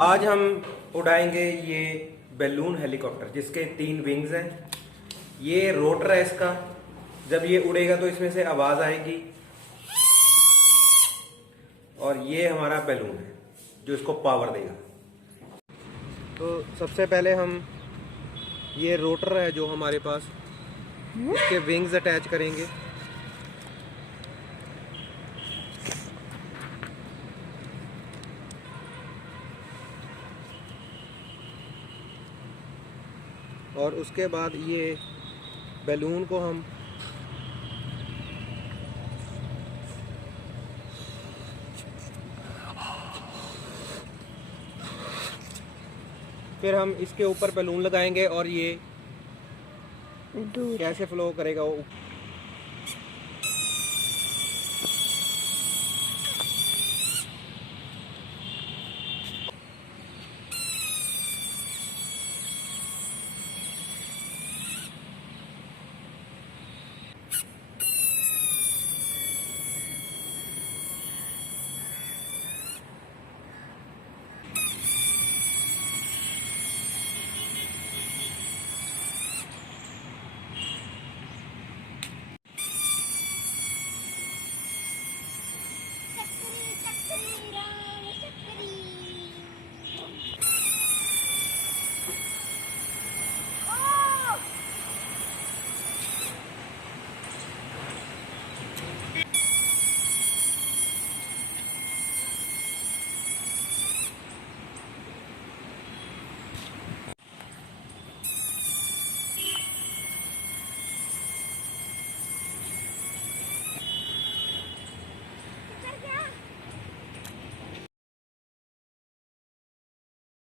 आज हम उड़ाएंगे ये बैलून हेलीकॉप्टर जिसके 3 विंग्स हैं। ये रोटर है इसका। जब ये उड़ेगा तो इसमें से आवाज आएगी और ये हमारा बैलून है जो इसको पावर देगा। तो सबसे पहले हम ये रोटर है जो हमारे पास, इसके विंग्स अटैच करेंगे। और उसके बाद ये बैलून को हम फिर हम इसके ऊपर बैलून लगाएंगे और ये कैसे फ्लो करेगा वो